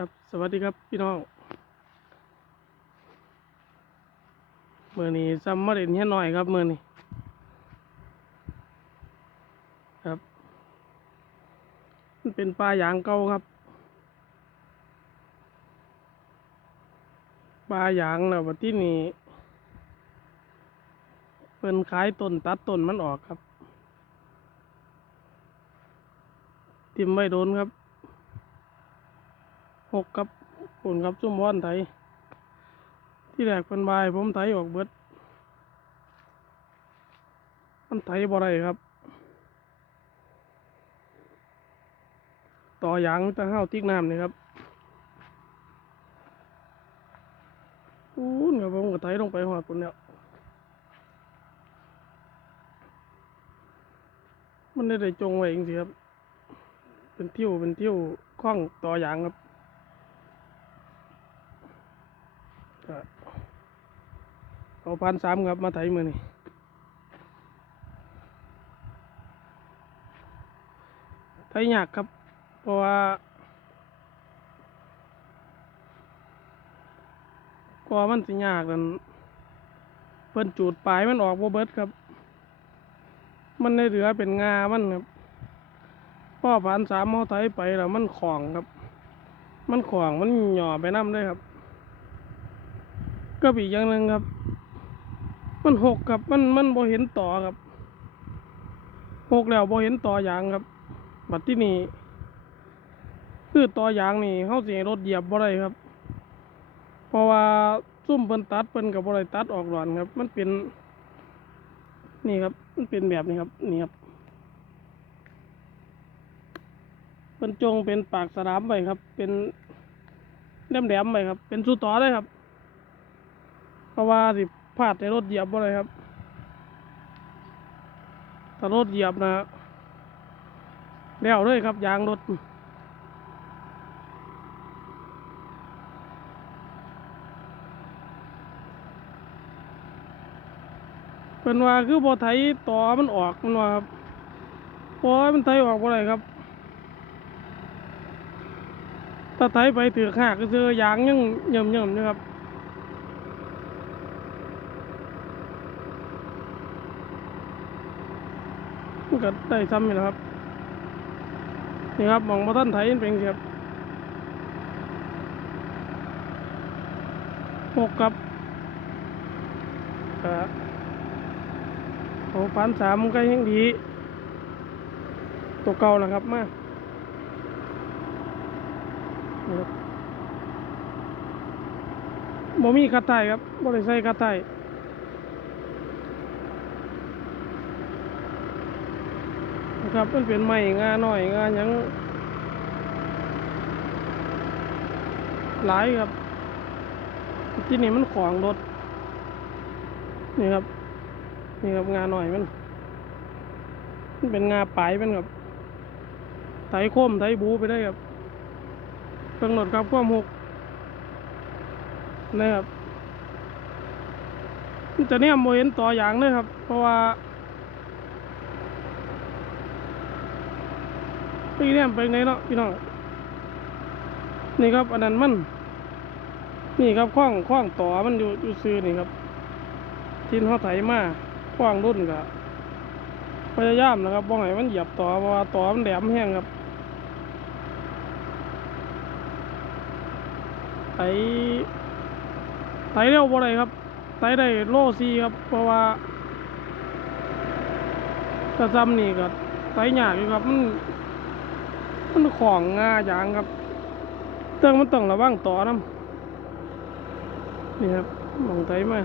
ครับสวัสดีครับพี่น้องเมื่อนี้ซัมมาเด่นเฮียหน่อยครับเมื่อนี้ครับมันเป็นปลาอย่างเก่าครับปลาอย่างนะวันที่นี้เป็นขายต้นตัดต้นมันออกครับทิมไม่โดนครับ หกกับปุ่นครับจุ่มว่อนไทยที่แรกเป็นบายผมไทยออกเบิด มันไทยบ่ไรครับ ต่อยางมิตะห้าวติ๊กน้ำนี่ครับอู้นครับผมก็ไทยลงไปหอดปุ่นแล้วมันได้ได้จงไว้เองสิครับ เป็นเที่ยวเป็นเที่ยวคล้องต่อยางครับ ก็ เอาพันสามครับมาไถมือนี่ไถยากครับ เพราะว่าก็มันสิยากนั่นเพิ่นจูดปลายมันออกบ่เบิดครับ มันได้เหลือเป็นงามันครับพ่อพันสามเอาไถไปแล้วมันของครับ มันของมันหย่อไปน้ำเลยครับ ก็อีกอย่างหนึ่งครับ มันหกครับมันมันบ่เห็นต่อครับหกแล้วบ่เห็นต่อยางครับบัดที่นี่คือต่อยางนี่เขาเสิให้รถเหยียบบ่ได้ครับ เพราะว่าซุ่มเพิ่นตัดเพิ่นกับบ่ได้ตัดออกหลอนครับ มันเป็น นี่ครับ มันเป็นแบบนี้ครับนี่ครับเพิ่นจงเป็นปากสนามไปครับ เป็นแหลมๆไปครับ เป็นสู้ต่อได้ครับ ราะว่าสิพลาดในรถเหยียบบ่เลยครับถ้ารถเหยียบนะแล้วเลยครับยางรถเป็นว่าคือบ่ไถต่อมันออกมันว่าครับพอมันไถออกบ่ได้ครับถ้าไถไปถือหักก็คือยางยังเยิ่มๆอยู่ครับ ก็ได้ซ้ำนี่แหละครับ นี่ครับมองมาท่านไทยเป็นสิครับหกกับโอ้พันสามก็ยังดี ตัวเก่านะครับมานี่ครับบ่มีคัดไทยครับบ่ได้ใส่คัดไทย นะครับ มันเป็นไม้งาหน่อยงาหยังหลายครับ ที่นี่มันของรถนี่ครับ นี่ครับงาหน่อยมัน มันเป็นงาปลายมันครับไถโคมไถบูไปได้ครับเพิ่งหนดครับความหกนะครับจะเนี่ยโมเห็นต่ออย่างเลยครับ เพราะว่า ปีเนี้ไปไหนเนาะพี่น้องนี่ครับ อันนั้นมัน นี่ครับข้องข้องต่อมันอยู่อยู่ซื้อนี่ครับทินเขาไถมาข้องรุ่นก็พยายามนะครับบ่ให้มันเหยียบต่อเพราะว่าต่อมันแหลมแห้งครับไถไถเร็วบ่ได้ครับไถได้โลซีครับ เพราะว่ากระซำนี่ก็ไถยากอยู่ครับมัน มันของงาอย่างครับเติงมันต้องระวังต่อน้ำนี่ครับมองไตมา